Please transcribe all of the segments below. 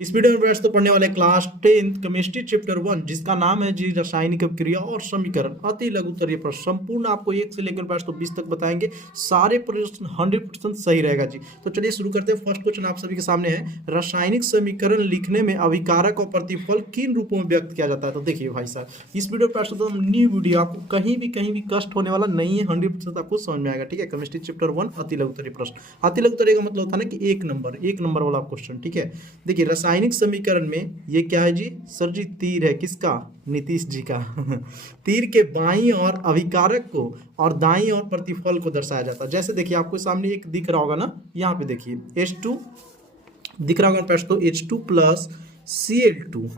इस वीडियो में फ्रेंड्स तो पढ़ने वाले क्लास 10th केमिस्ट्री चैप्टर 1 जिसका नाम है जी रासायनिक अभिक्रिया और समीकरण अति लघुत्तरीय प्रश्न संपूर्ण आपको 1 से लेकर फ्रेंड्स तो 20 तक बताएंगे। सारे प्रश्न 100% सही रहेगा जी। तो चलिए शुरू करते हैं। फर्स्ट क्वेश्चन आप सभी के सामने है, रासायनिक समीकरण लिखने में अभिकारक और प्रतिफल किन रूपों में व्यक्त किया जाता है। तो देखिए भाई साहब, इस वीडियो पर तो न्यू वीडियो आपको कहीं भी कष्ट होने वाला नहीं है, 100% आपको समझ में आएगा। ठीक है, केमिस्ट्री चैप्टर 1 अति लघुत्तरीय प्रश्न। अति लघुत्तरीय का मतलब होता है ना कि एक नंबर वाला क्वेश्चन। ठीक है, देखिए रासायनिक समीकरण में ये क्या है जी सर जी, तीर है किसका, नीतीश जी का तीर के बाईं और अभिकारक को और दाईं और प्रतिफल को दर्शाया जाता है। जैसे देखिए आपको सामने एक दिख रहा होगा ना, यहाँ पे देखिए H2 दिख रहा होगा तो H2 प्लस Cl2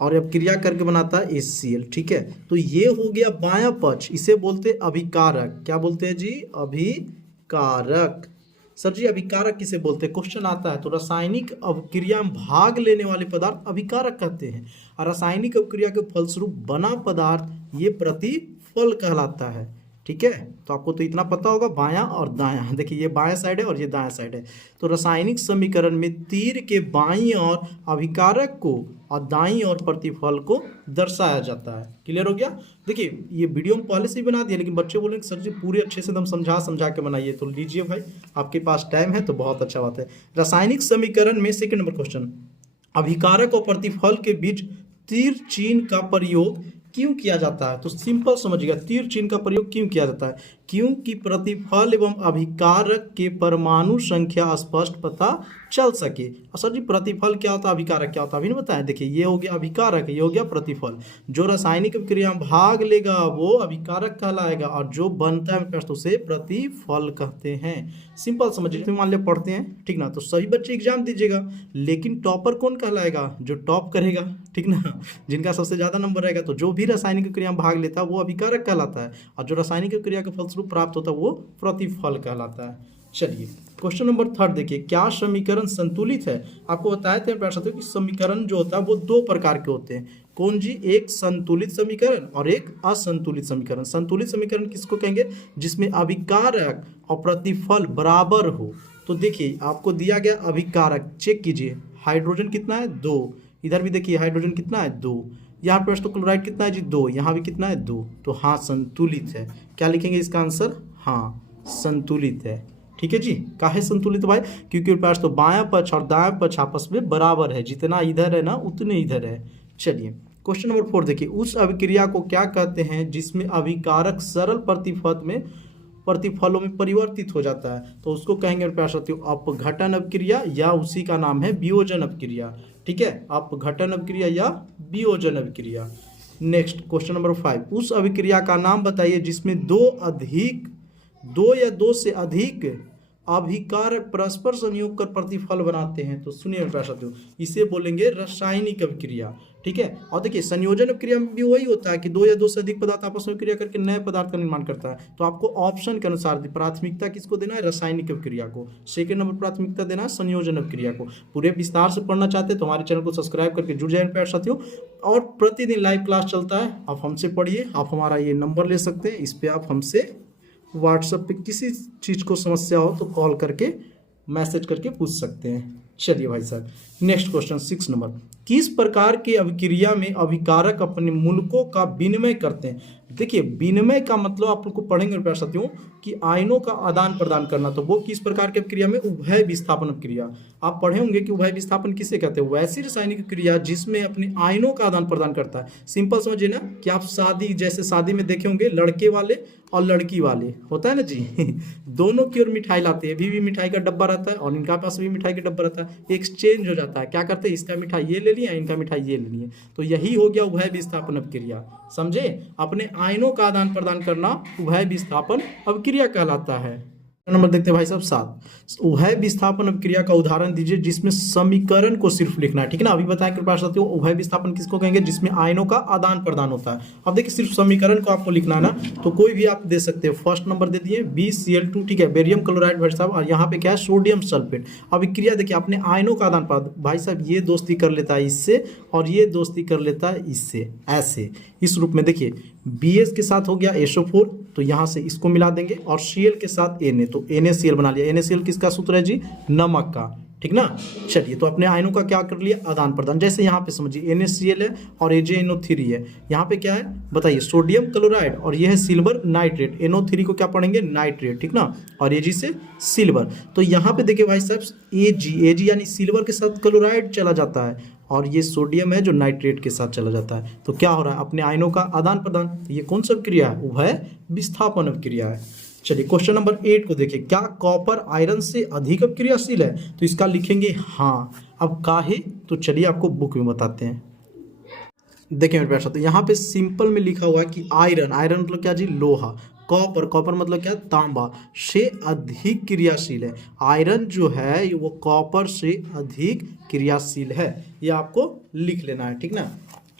और अब क्रिया करके बनाता है HCl। ठीक है, तो ये हो गया बायां पक्ष, इसे बोलते हैं अभिकारक। क्या बोलते हैं जी, अभिकारक। सर जी अभिकारक किसे बोलते हैं, क्वेश्चन आता है। तो रासायनिक अभिक्रिया में भाग लेने वाले पदार्थ अभिकारक कहते हैं और रासायनिक अभिक्रिया के फलस्वरूप बना पदार्थ ये प्रतिफल कहलाता है। ठीक है, तो आपको तो इतना पता होगा, बायां और दायां। देखिए ये बायां साइड है और ये दायां साइड है। तो रासायनिक समीकरण में तीर के बाईं और अभिकारक को और दाईं और प्रतिफल को दर्शाया जाता है। क्लियर हो गया। देखिए ये वीडियो में पहले से ही बना दिया, लेकिन बच्चे बोलेंगे सर जी पूरे अच्छे से एकदम समझा के बनाइए। तो लीजिए भाई, आपके पास टाइम है तो बहुत अच्छा बात है। रासायनिक समीकरण में सेकंड नंबर क्वेश्चन, अभिकारक और प्रतिफल के बीच तीर चिन्ह का प्रयोग क्यों किया जाता है। तो सिंपल समझिएगा, तीर चिन्ह का प्रयोग क्यों किया जाता है, क्योंकि प्रतिफल एवं अभिकारक के परमाणु संख्या स्पष्ट पता चल सके। और सर जी प्रतिफल क्या होता है, अभिकारक क्या होता है, अभी नहीं बताया। देखिए ये हो गया अभिकारक, ये हो गया प्रतिफल। जो रासायनिक अभिक्रिया में भाग लेगा वो अभिकारक कहलाएगा और जो बनता है तो उसे प्रतिफल कहते हैं। सिंपल समझिए, मान लिया पढ़ते हैं ठीक ना, तो सभी बच्चे एग्जाम दीजिएगा, लेकिन टॉपर कौन कहलाएगा, जो टॉप करेगा। ठीक ना, जिनका सबसे ज्यादा नंबर रहेगा। तो जो भी रासायनिक क्रिया में भाग लेता है वो अभिकारक कहलाता है और जो रासायनिक क्रिया के फलस्वरूप प्राप्त होता है वो प्रतिफल कहलाता है। चलिए क्वेश्चन नंबर 3 देखिए, क्या समीकरण संतुलित है। आपको बताए थे कि समीकरण जो होता है वो दो प्रकार के होते हैं। कौन जी, एक संतुलित समीकरण और एक असंतुलित समीकरण। संतुलित समीकरण किसको कहेंगे, जिसमें अभिकारक और प्रतिफल बराबर हो। तो देखिए आपको दिया गया अभिकारक, चेक कीजिए हाइड्रोजन कितना है 2, इधर भी देखिए हाइड्रोजन कितना है 2, यहाँ पर तो क्लोराइड कितना है जी 2, यहाँ भी कितना है 2। तो हाँ संतुलित है। क्या लिखेंगे इसका आंसर, हाँ संतुलित है। ठीक है जी, काहे संतुलित भाई, क्योंकि पास तो बायां पक्ष और दायां पक्ष आपस में बराबर है, जितना इधर है ना उतने इधर है। चलिए क्वेश्चन नंबर 4 देखिए, उस अभिक्रिया को क्या कहते हैं जिसमें अभिकारक सरल प्रतिफलों में परिवर्तित हो जाता है। तो उसको कहेंगे अपघटन अभिक्रिया या उसी का नाम है वियोजन अभिक्रिया। ठीक है, अपघटन अभिक्रिया या वियोजन अभिक्रिया। नेक्स्ट क्वेश्चन नंबर 5, उस अभिक्रिया का नाम बताइए जिसमें दो या दो से अधिक अभिकारक परस्पर संयोग कर प्रतिफल बनाते हैं। तो सुनिए साथियों, इसे बोलेंगे रासायनिक अभिक्रिया। ठीक है, और देखिए संयोजन अभिक्रिया में भी वही होता है कि दो या दो से अधिक पदार्थ आपस में क्रिया करके नए पदार्थ का निर्माण करता है। तो आपको ऑप्शन के अनुसार प्राथमिकता किसको देना है, रासायनिक अभिक्रिया को। सेकंड नंबर प्राथमिकता देना है संयोजन अभिक्रिया को। पूरे विस्तार से पढ़ना चाहते हैं तो हमारे चैनल को सब्सक्राइब करके जुड़ जाए प्यारे साथियों। और प्रतिदिन लाइव क्लास चलता है, आप हमसे पढ़िए। आप हमारा ये नंबर ले सकते हैं, इस पर आप हमसे व्हाट्सएप पे किसी चीज़ को समस्या हो तो कॉल करके मैसेज करके पूछ सकते हैं। चलिए भाई साहब, नेक्स्ट क्वेश्चन 6 नंबर, किस प्रकार के अभिक्रिया में अभिकारक अपने मूलकों का विनिमय करते हैं। देखिए विनिमय का मतलब आप लोग को पढ़ेंगे प्यारे साथियों कि आयनों का आदान प्रदान करना। तो वो किस प्रकार की अभिक्रिया में, उभय विस्थापन अभिक्रिया। आप पढ़े होंगे कि उभय विस्थापन किसे कहते हैं, वैसी रासायनिक क्रिया जिसमें अपने आयनों का आदान प्रदान करता है। सिंपल समझिए ना कि आप शादी में देखे होंगे लड़के वाले और लड़की वाले होता है ना जी दोनों की ओर मिठाई लाते हैं, भी मिठाई का डब्बा रहता है और इनका पास भी मिठाई का डब्बा रहता है, एक्सचेंज हो जाता है। क्या करते हैं, इसका मिठाई ये ले लिया, इनका मिठाई ये ले लिए। तो यही हो गया उभय विस्थापन अभिक्रिया। समझे, अपने आयनों का आदान प्रदान करना उभय विस्थापन अभिक्रिया कहलाता है। नंबर देखते हैं भाई साहब 7, उभय विस्थापन अभिक्रिया का उदाहरण दीजिए जिसमें समीकरण को सिर्फ लिखना है। ठीक है ना, अभी बताएं कृपया साथियों उभय विस्थापन किसको कहेंगे, जिसमें आयनों का आदान प्रदान होता है। अब देखिए सिर्फ समीकरण को आपको लिखना है ना, तो कोई भी आप दे सकते हैं। फर्स्ट नंबर दे दिए BCl2, ठीक है, बेरियम क्लोराइड भाई साहब, और यहाँ पे क्या है सोडियम सल्फेट। अभिक्रिया देखिए अपने आयनों का आदान प्रदान, भाई साहब ये दोस्ती कर लेता है इससे और ये दोस्ती कर लेता है इससे, ऐसे इस रूप में। देखिए BS के साथ हो गया SO4, तो यहाँ से इसको मिला देंगे और Cl के साथ Na, तो NaCl बना लिया। NaCl किसका सूत्र है जी, नमक का। ठीक ना। चलिए, तो अपने आयनों का क्या कर लिया, आदान प्रदान। जैसे यहाँ पे समझिए NaCl है और AgNO3 है, यहाँ पे क्या है बताइए, सोडियम क्लोराइड, और ये है सिल्वर नाइट्रेट। NO3 को क्या पढ़ेंगे, नाइट्रेट, ठीक ना, और Ag से सिल्वर। तो यहाँ पे देखिए भाई साहब, Ag यानी सिल्वर के साथ क्लोराइड चला जाता है, और ये सोडियम है जो नाइट्रेट के साथ चला जाता है। तो क्या हो रहा है, अपने आयनों का आदान प्रदान। तो ये कौन सा क्रिया है, उभय विस्थापन अभिक्रिया है। चलिए क्वेश्चन नंबर 8 को देखिए, क्या कॉपर आयरन से अधिक अभिक्रियाशील है। तो इसका लिखेंगे हाँ। अब काहे, तो चलिए आपको बुक में बताते हैं। देखिए मेरे प्यारे, तो यहाँ पे सिंपल में लिखा हुआ है कि आयरन, आयरन मतलब क्या जी, लोहा। कॉपर, कॉपर मतलब क्या, तांबा, से अधिक क्रियाशील है। आयरन जो है वो कॉपर से अधिक क्रियाशील है, ये आपको लिख लेना है, ठीक ना।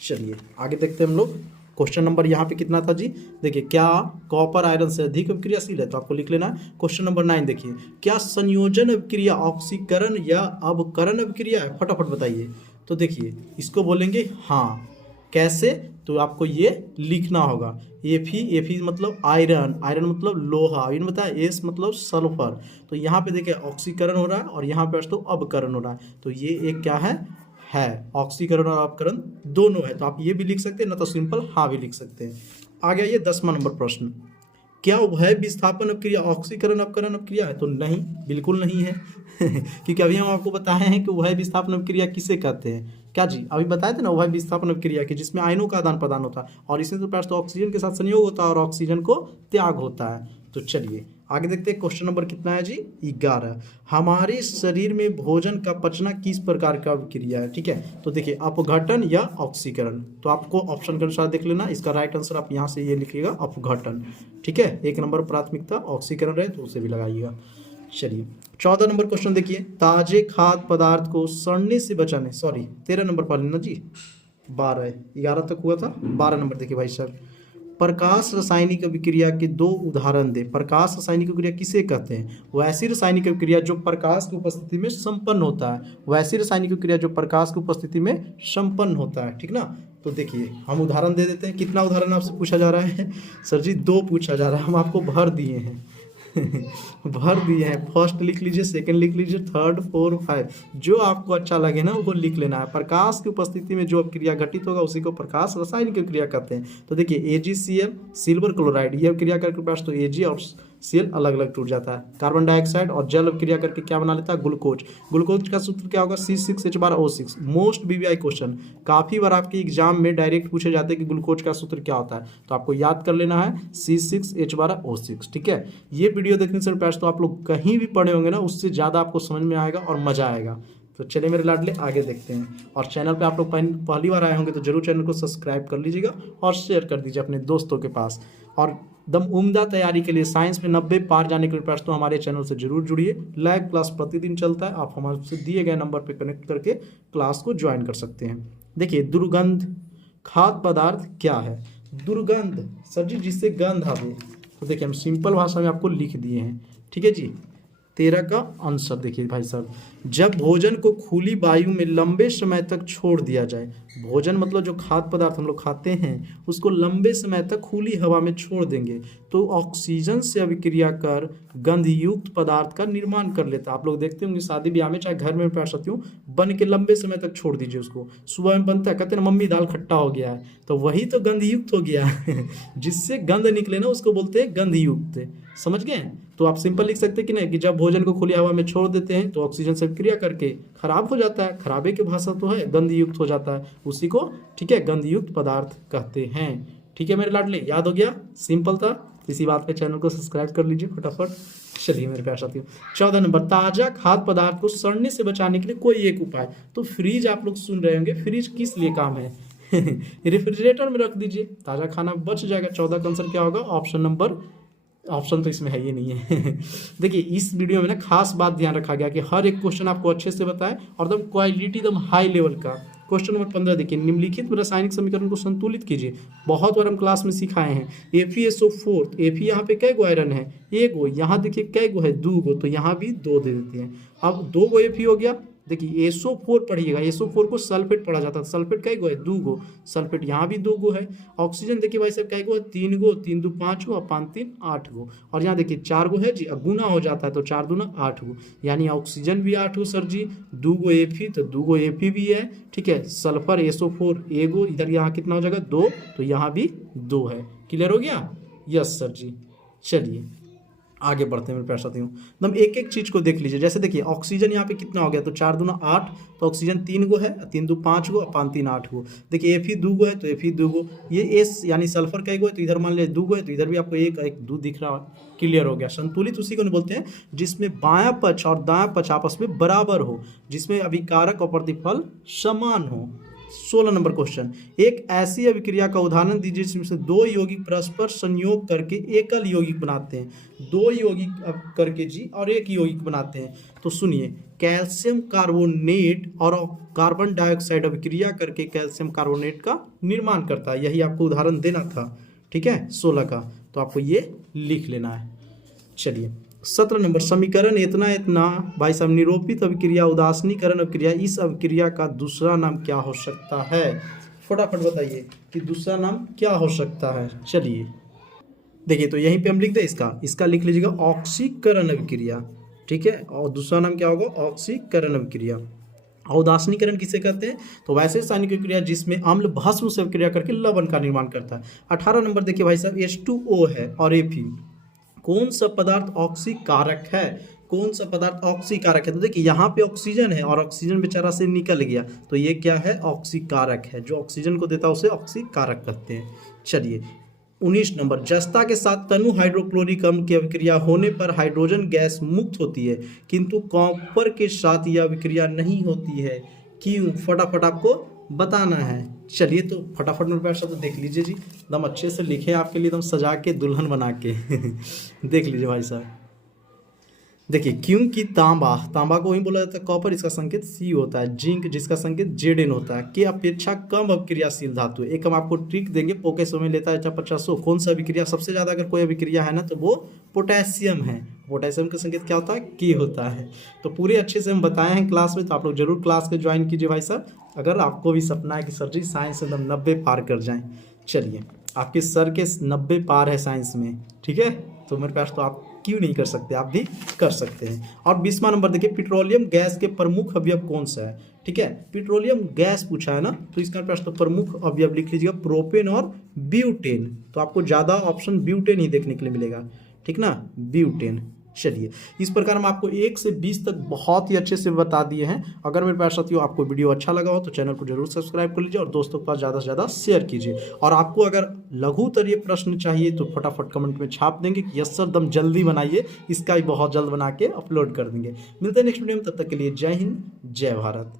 चलिए आगे देखते हैं हम लोग। क्वेश्चन नंबर यहाँ पे कितना था जी, देखिए, क्या कॉपर आयरन से अधिक अभिक्रियाशील है, तो आपको लिख लेना है। क्वेश्चन नंबर 9 देखिए, क्या संयोजन अभिक्रिया ऑक्सीकरण या अवकरण अभिक्रिया है, फटाफट बताइए। तो देखिए इसको बोलेंगे हाँ। कैसे, तो आपको ये लिखना होगा। Fe मतलब आयरन, आयरन मतलब लोहा, इन बताया, S मतलब सल्फर। तो यहाँ पे देखिए ऑक्सीकरण हो रहा है और यहाँ पे तो अवकरण हो रहा है। तो ये एक क्या है ऑक्सीकरण और अवकरण दोनों है। तो आप ये भी लिख सकते हैं, ना तो सिंपल हाँ भी लिख सकते हैं। आ गया ये 10वां नंबर प्रश्न, क्या उभय विस्थापन अभिक्रिया ऑक्सीकरण अवकरण अभिक्रिया है। तो नहीं, बिल्कुल नहीं है क्योंकि अभी हम आपको बताए हैं कि उभय विस्थापन अभिक्रिया किसे कहते हैं। क्या जी, अभी बताए थे ना उभय विस्थापन अभिक्रिया की, जिसमें आयनों का आदान प्रदान होता है और इसमें तो ऑक्सीजन के साथ संयोग होता है और ऑक्सीजन को त्याग होता है। तो चलिए आगे देखते हैं। क्वेश्चन नंबर कितना है जी, 11। हमारे शरीर में भोजन का पचना किस प्रकार का अभिक्रिया है, ठीक है। तो देखिए अपघटन या ऑक्सीकरण, तो आपको ऑप्शन के अनुसार देख लेना। इसका राइट आंसर आप यहाँ से ये लिखिएगा, अपघटन, ठीक है। 1 नंबर प्राथमिकता ऑक्सीकरण रहे तो उसे भी लगाइएगा। चलिए 14 नंबर क्वेश्चन देखिए, ताजे खाद्य पदार्थ को सड़ने से बचाने, 13 नंबर पढ़ लेना जी, 12 11 तक हुआ था, 12 नंबर देखिए भाई साहब, प्रकाश रासायनिक अभिक्रिया के 2 उदाहरण दे। प्रकाश रासायनिक अभिक्रिया किसे कहते हैं, वैसी रासायनिक अभिक्रिया जो प्रकाश की उपस्थिति में संपन्न होता है, वैसी रासायनिक अभिक्रिया जो प्रकाश की उपस्थिति में संपन्न होता है, ठीक ना। तो देखिए हम उदाहरण दे देते हैं। कितना उदाहरण आपसे पूछा जा रहा है, सर जी 2 पूछा जा रहा है, हम आपको भर दिए हैं भर दिए हैं। फर्स्ट लिख लीजिए, सेकंड लिख लीजिए, थर्ड, 4, 5, जो आपको अच्छा लगे ना वो लिख लेना है। प्रकाश की उपस्थिति में जो क्रिया घटित होगा उसी को प्रकाश रासायनिक क्रिया कहते हैं। तो देखिए AgCl सिल्वर क्लोराइड, ये क्रिया करके पास तो Ag और Cl अलग अलग टूट जाता है। कार्बन डाइऑक्साइड और जल क्रिया करके क्या बना लेता है, ग्लूकोज। ग्लूकोज का सूत्र क्या होगा, C6H12O6। मोस्ट BBI क्वेश्चन, काफ़ी बार आपके एग्जाम में डायरेक्ट पूछे जाते हैं कि ग्लूकोज का सूत्र क्या होता है, तो आपको याद कर लेना है C6H12O6, ठीक है। ये वीडियो देखने से पहले तो आप लोग कहीं भी पढ़े होंगे ना, उससे ज़्यादा आपको समझ में आएगा और मज़ा आएगा। तो चलिए मेरे लाडले आगे देखते हैं। और चैनल पे आप लोग पहली बार आए होंगे तो जरूर चैनल को सब्सक्राइब कर लीजिएगा और शेयर कर दीजिए अपने दोस्तों के पास। और दम उम्दा तैयारी के लिए, साइंस में 90 पार जाने के लिए तो हमारे चैनल से जरूर जुड़िए। लाइव क्लास प्रतिदिन चलता है, आप हमारे दिए गए नंबर पर कनेक्ट करके क्लास को ज्वाइन कर सकते हैं। देखिए दुर्गंध खाद्य पदार्थ क्या है, दुर्गंध सर जी जिससे गंध आवे। तो देखिए हम सिंपल भाषा में आपको लिख दिए हैं, ठीक है जी। 13 का आंसर देखिए भाई साहब, जब भोजन को खुली वायु में लंबे समय तक छोड़ दिया जाए। भोजन मतलब जो खाद्य पदार्थ हम लोग खाते हैं उसको लंबे समय तक खुली हवा में छोड़ देंगे तो ऑक्सीजन से अभिक्रिया कर गंधयुक्त पदार्थ का निर्माण कर लेता है। आप लोग देखते होंगे शादी ब्याह में, चाहे घर में पैर सकती हूँ, बन के लंबे समय तक छोड़ दीजिए उसको, सुबह में बनता है, कहते हैं मम्मी दाल खट्टा हो गया है, तो वही तो गंधयुक्त हो गया जिससे गंध निकले ना उसको बोलते हैं गंधयुक्त, समझ गए। तो आप सिंपल लिख सकते हैं कि नहीं, कि जब भोजन को खुली हवा में छोड़ देते हैं तो ऑक्सीजन से क्रिया करके खराब हो जाता है, खराबे की भाषा तो है गंधयुक्त हो जाता है, उसी को ठीक है गंधयुक्त पदार्थ कहते हैं। ठीक है मेरे लाडले, याद हो गया, सिंपल था। इसी बात पे चैनल को सब्सक्राइब कर लीजिए फटाफट। चलिए मेरे प्यारे साथियों, 14 नंबर, ताजा खाद्य पदार्थ को सड़ने से बचाने के लिए कोई एक उपाय। तो फ्रीज आप लोग सुन रहे होंगे, फ्रीज किस लिए काम है रेफ्रिजरेटर में रख दीजिए, ताजा खाना बच जाएगा। 14 का आंसर क्या होगा, ऑप्शन तो इसमें है ही नहीं है देखिए इस वीडियो में ना खास बात ध्यान रखा गया कि हर एक क्वेश्चन आपको अच्छे से बताएं और एकदम क्वालिटी एकदम हाई लेवल का। क्वेश्चन नंबर 15 देखिए, निम्नलिखित रासायनिक समीकरण को संतुलित कीजिए। बहुत बार हम क्लास में सिखाए हैं, FeSO4, Fe यहाँ पे कै गो आयरन है, 1 गो, यहाँ देखिए कै गो है, 2 गो, तो यहाँ भी 2 दे देते हैं। अब 2 गो Fe हो गया, देखिए SO4 पढ़िएगा, SO4 को सल्फेट पढ़ा जाता है। सल्फेट कई गो है? 2 गो। सल्फेट यहाँ भी 2 गो है। ऑक्सीजन देखिए भाई साहब कई गो है? 3 गो, 3 2 5 गो और 5 3 8 गो। और यहाँ देखिए 4 गो है जी, अब गुना हो जाता है तो 4 दूना 8 गो, यानी ऑक्सीजन भी 8 गो सर जी। 2 गो Fe तो 2 गो Fe भी है, ठीक है। सल्फर SO4 एगो, इधर यहाँ कितना हो जाएगा? 2, तो यहाँ भी 2 है। क्लियर हो गया? यस सर जी। चलिए आगे बढ़ते हैं मेरे प्यारे साथियों। एकदम एक एक चीज़ को देख लीजिए। जैसे देखिए ऑक्सीजन यहाँ पे कितना हो गया? तो 4 दूना 8, तो ऑक्सीजन 3 गो है, 3 2 5 गो, 5 3 8 गो। देखिए Fe 2 गो है तो Fe 2 गो। ये S यानी सल्फर कई गो है? तो इधर मान लीजिए 2 गो है, तो इधर भी आपको एक 2 दिख रहा है। क्लियर हो गया? संतुलित उसी को नहीं बोलते हैं जिसमें बायां पक्ष और दायां पक्ष आपस में बराबर हो, जिसमें अभिकारक और प्रतिफल समान हो। 16 नंबर क्वेश्चन, एक ऐसी अभिक्रिया का उदाहरण दीजिए जिसमें से 2 यौगिक परस्पर संयोग करके एकल यौगिक बनाते हैं। 2 यौगिक करके जी और एक यौगिक बनाते हैं। तो सुनिए, कैल्शियम कार्बोनेट और कार्बन डाइऑक्साइड अभिक्रिया करके कैल्शियम कार्बोनेट का निर्माण करता है। यही आपको उदाहरण देना था, ठीक है, 16 का। तो आपको ये लिख लेना है। चलिए 17 नंबर, समीकरण इतना इतना भाई साहब निरूपित अभिक्रिया उदासीनीकरण अभिक्रिया, इस अभिक्रिया का दूसरा नाम क्या हो सकता है? फटाफट बताइए कि दूसरा नाम क्या हो सकता है। चलिए देखिए, तो यहीं पे हम लिख दें इसका लिख लीजिएगा ऑक्सीकरण अभिक्रिया, ठीक है। और दूसरा नाम क्या होगा? ऑक्सीकरण अभिक्रिया। औदासनीकरण किसे कहते हैं? तो वैसे रासायनिक अभिक्रिया जिसमें अम्ल भस्म से अभिक्रिया करके लवण का निर्माण करता है। 18 नंबर देखिए भाई साहब, H2O है और Fe, कौन सा पदार्थ ऑक्सीकारक है? कौन सा पदार्थ ऑक्सीकारक है? तो देखिए यहाँ पे ऑक्सीजन है और ऑक्सीजन बेचारा से निकल गया, तो ये क्या है? ऑक्सीकारक है। जो ऑक्सीजन को देता है उसे ऑक्सीकारक कहते हैं। चलिए 19 नंबर, जस्ता के साथ तनु हाइड्रोक्लोरिक अम्ल की अभिक्रिया होने पर हाइड्रोजन गैस मुक्त होती है, किंतु कॉपर के साथ यह अभिक्रिया नहीं होती है। क्यों? फटाफट आपको बताना है। चलिए तो फटाफट मेरे पास तो देख लीजिए जी, एकदम अच्छे से लिखे आपके लिए, एकदम सजा के दुल्हन बना के देख लीजिए भाई साहब। देखिए, क्योंकि तांबा को ही बोला जाता है कॉपर, इसका संकेत C होता है। जिंक जिसका संकेत Zn होता है, के अपेक्षा कम अभिक्रियाशील धातु है। एक हम आपको ट्रिक देंगे, पोके समय लेता है 50। कौन सा अभिक्रिया सबसे ज़्यादा अगर कोई अभिक्रिया है ना तो वो पोटेशियम है। पोटेशियम का संकेत क्या होता है? K होता है। तो पूरे अच्छे से हम बताए हैं क्लास में, तो आप लोग जरूर क्लास को ज्वाइन कीजिए भाई साहब, अगर आपको भी सपना है कि सर जी साइंस एकदम 90 पार कर जाएँ। चलिए, आपके सर के 90 पार है साइंस में, ठीक है, तो मेरे पास तो आप क्यों नहीं कर सकते? आप भी कर सकते हैं। और 20वां नंबर देखिए, पेट्रोलियम गैस के प्रमुख अवयव कौन सा है? ठीक है, पेट्रोलियम गैस पूछा है ना, तो इसका पास तो प्रमुख अवयव लिख लीजिएगा प्रोपेन और ब्यूटेन। तो आपको ज़्यादा ऑप्शन ब्यूटेन ही देखने के लिए मिलेगा, ठीक ना, ब्यूटेन। चलिए, इस प्रकार हम आपको 1 से 20 तक बहुत ही अच्छे से बता दिए हैं। अगर मेरे पास साथियों आपको वीडियो अच्छा लगा हो तो चैनल को जरूर सब्सक्राइब कर लीजिए और दोस्तों के पास ज़्यादा से ज़्यादा शेयर कीजिए। और आपको अगर लघुतरीय प्रश्न चाहिए तो फटाफट कमेंट में छाप देंगे कि यस सर दम जल्दी बनाइए, इसका ही बहुत जल्द बना के अपलोड कर देंगे। मिलते हैं नेक्स्ट वीडियो में, तब तक के लिए जय हिंद जय भारत।